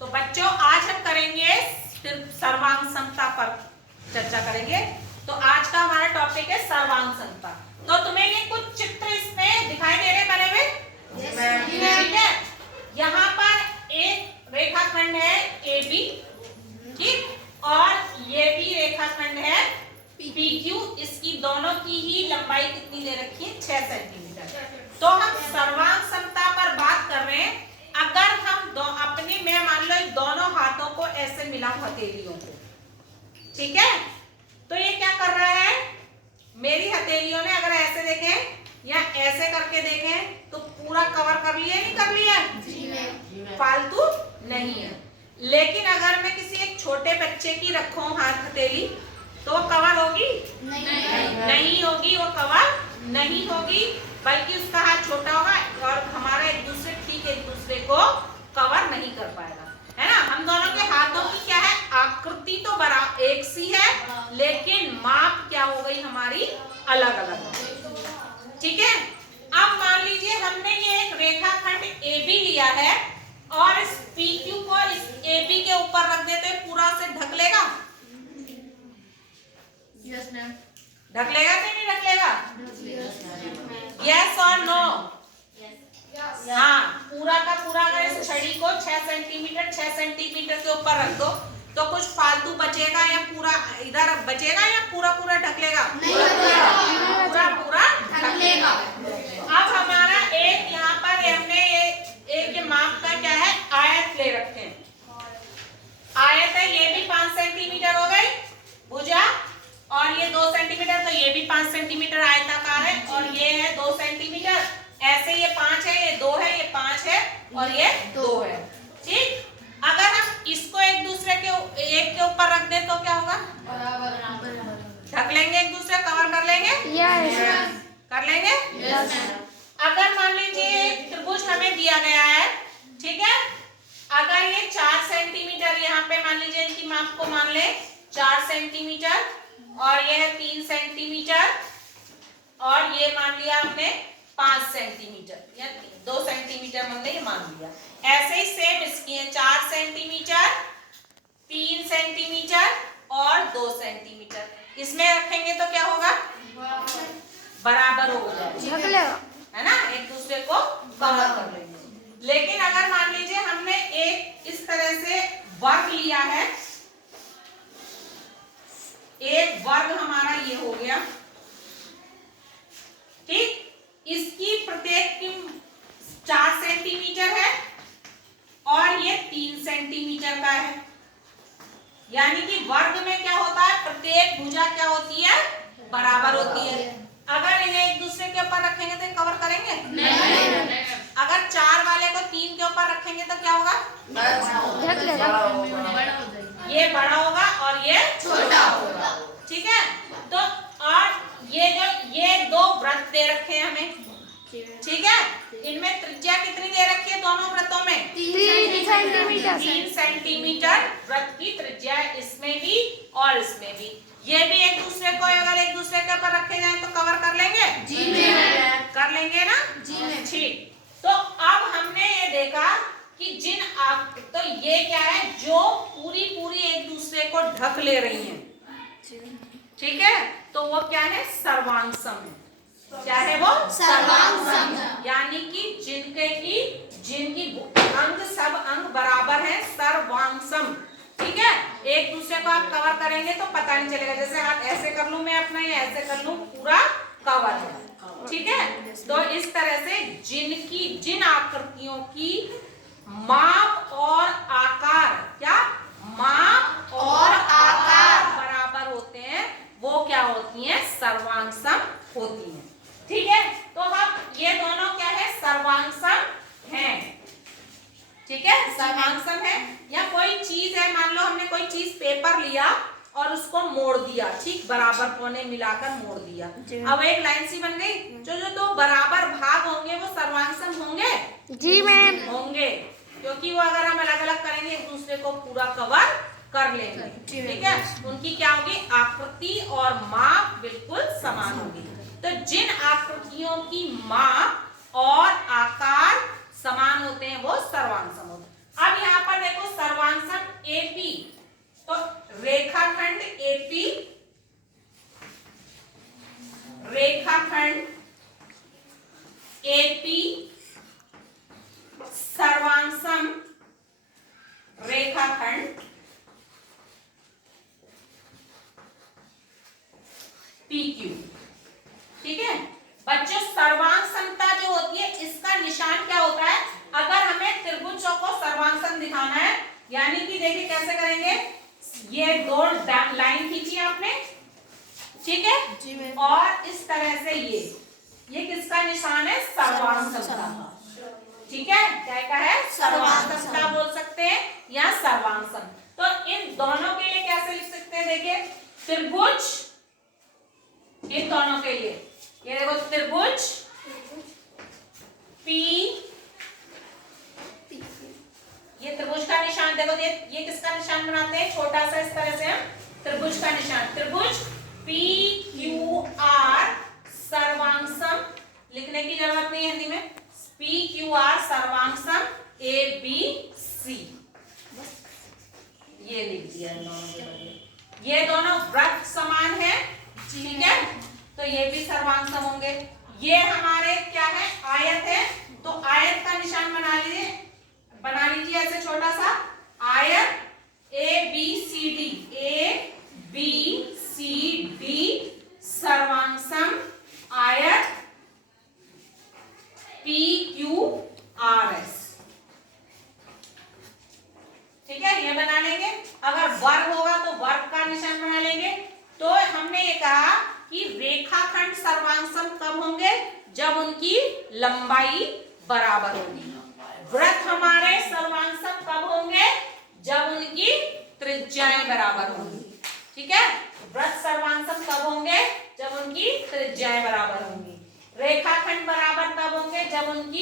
तो बच्चों आज हम करेंगे सिर्फ सर्वांग समता पर चर्चा करेंगे। तो आज का हमारा टॉपिक है सर्वांग समता। तो तुम्हें ये कुछ चित्र इसमें दिखाई दे रहे बने हुए? ठीक है। यहाँ पर एक रेखाखंड है AB, ठीक, और ये भी रेखाखंड है PQ। इसकी दोनों की ही लंबाई कितनी दे रखी है? 6 सेंटीमीटर। तो हम सर्वांग समता पर बात कर रहे हैं। अगर हम अपने में मान लो दोनों हाथों को ऐसे मिलाऊं हथेलियों को, ठीक है, तो ये क्या कर रहा है? मेरी हथेलियों ने अगर ऐसे देखें या ऐसे करके देखें तो पूरा कवर कर लिया, नहीं कर लिया? फालतू नहीं है। लेकिन अगर मैं किसी एक छोटे बच्चे की रखूं हाथ हथेली तो वो कवर होगी? नहीं होगी, वो कवर नहीं होगी, बल्कि उसका हाथ छोटा होगा और हमारा एक दूसरे को कवर नहीं कर पाएगा, है ना। हम दोनों के हाथों की क्या है? आकृति तो बराबर एक सी है, लेकिन माप क्या हो गई हमारी? अलग अलग, ठीक है। अब मान लीजिए हमने ये एक रेखाखंड AB लिया है और इस PQ को इस AB के ऊपर रख देते हैं, पूरा से ढक लेगा? Yes ma'am. ढक लेगा कि नहीं ढक लेगा? यस और नो? हाँ, पूरा का पूरा अगर इस छड़ी को 6 सेंटीमीटर के ऊपर रख दो तो कुछ फालतू बचेगा या पूरा इधर बचेगा या पूरा पूरा ढक लेगा? पूरा पूरा ढक लेगा। अब हमारा एक यहाँ पर हमने एक माप का क्या है? आयत ले रखे हैं। आयत है, ये भी 5 सेंटीमीटर हो गई भुजा, और ये 2 सेंटीमीटर, तो ये भी 5 सेंटीमीटर आयताकार है, और ये है 2 सेंटीमीटर। ऐसे ये 5 है, ये 2 है, ये 5 है और ये 2 है, ठीक। अगर हम इसको एक दूसरे के एक के ऊपर रख दें तो क्या होगा? ढक लेंगे, एक दूसरे कवर कर लेंगे? कर लेंगे? अगर मान लीजिए त्रिभुज हमें दिया गया है, ठीक है, अगर ये 4 सेंटीमीटर यहाँ पे मान लीजिए इनकी माप को मान ले 4 सेंटीमीटर, और ये है 3 सेंटीमीटर, और ये मान लिया हमने 5 सेंटीमीटर या 2 सेंटीमीटर हमने ये मान लिया। ऐसे ही सेम इसकी है 4 सेंटीमीटर, 3 सेंटीमीटर और 2 सेंटीमीटर। इसमें रखेंगे तो क्या होगा? बराबर हो जाएगा, है ना, एक दूसरे को कवर कर लेंगे। लेकिन अगर मान लीजिए हमने एक इस तरह से वर्ग लिया है, एक वर्ग हमारा ये हो गया, ठीक, इसकी प्रत्येक की 4 सेंटीमीटर है और ये 3 सेंटीमीटर का है। यानी कि वर्ग में क्या होता है? प्रत्येक भुजा क्या होती है? बराबर होती है। अगर इन्हें एक दूसरे के ऊपर रखेंगे तो कवर करेंगे? नहीं। अगर 4 वाले को 3 के ऊपर रखेंगे तो क्या होगा? ये बड़ा होगा और ये छोटा होगा, ठीक है। तो और ये 2 वृत्त दे रखे हैं हमें, ठीक है, इनमें त्रिज्या कितनी दे रखी है दोनों वृत्तों में? 3 सेंटीमीटर वृत्त की त्रिज्या है, इसमें भी और इसमें भी। ये भी एक दूसरे को अगर एक दूसरे के ऊपर रखे जाए तो कवर कर लेंगे? जी मैम। कर लेंगे ना? जी मैम। ठीक। तो अब हमने ये देखा कि तो ये क्या है? जो पूरी एक दूसरे को ढक ले रही हैं, ठीक है, तो वो क्या है? सर्वांग सम है। क्या है वो? सर्वांग सम। यानी कि जिनकी अंग सब अंग बराबर हैं, सर्वांग सम, ठीक है। एक दूसरे को आप कवर करेंगे तो पता नहीं चलेगा, जैसे हाथ ऐसे कर लूं मैं अपना या ऐसे कर लूं, पूरा कवर है, ठीक है। तो इस तरह से जिन आकृतियों की माप और आकार, क्या माप और आकार बराबर होते हैं, वो क्या होती हैं? सर्वांग सम होती हैं, ठीक है। तो हम ये दोनों क्या है? सर्वांग सम हैं, ठीक है, सर्वांग सम है। या कोई चीज है, मान लो हमने कोई चीज पेपर लिया और उसको मोड़ दिया, ठीक, बराबर कोने मिलाकर मोड़ दिया, अब एक लाइन सी बन गई। जो 2 बराबर भाग होंगे वो सर्वांग सम होंगे? जी मैम। होंगे, क्योंकि वो अगर हम अलग अलग करेंगे एक दूसरे को पूरा कवर कर लेंगे, ठीक है। उनकी क्या होगी? आकृति और माप बिल्कुल समान होगी। तो जिन आकृतियों की माप और आकार समान होते हैं वो सर्वांग सम होते हैं। अब यहाँ पर देखो दिखाना है। यानी कि देखिए कैसे करेंगे, ये दो लाइन खींची आपने, ठीक है जी मैम। और इस तरह से ये किसका निशान है, सर्वांशम का, ठीक है, क्या का है, सर्वांशम का बोल सकते हैं या सर्वांशम। तो इन दोनों के लिए कैसे लिख सकते हैं, देखिए त्रिभुज, इन दोनों के लिए ये देखो त्रिभुज P, ये त्रिभुज का निशान देखो, ये किसका निशान बनाते हैं, छोटा सा इस तरह से हम त्रिभुज का निशान, त्रिभुज PQR सर्वांशम, लिखने की जरूरत नहीं है हिंदी में, PQR सर्वांशम ABC, ये लिख दिया दोनों के बदले। ये दोनों वृत्त समान है, ठीक है, तो ये भी सर्वांशम होंगे। ये हमारे क्या है, आयत है, तो आयत का निशान बना लीजिए ऐसे छोटा सा आयत ABCD, ABCD सर्वांशम आयत PQRS, ठीक है, ये बना लेंगे। अगर वर्ग होगा तो वर्ग का निशान बना लेंगे। तो हमने ये कहा कि रेखाखंड सर्वांशम कब होंगे, जब उनकी लंबाई बराबर होगी। वृत्त हमारे सर्वांशम कब होंगे, जब उनकी त्रिज्याएं बराबर होंगी, ठीक है, वृत्त सर्वांशम कब होंगे, जब उनकी त्रिज्याएं बराबर होंगी। रेखाखंड बराबर कब होंगे, जब उनकी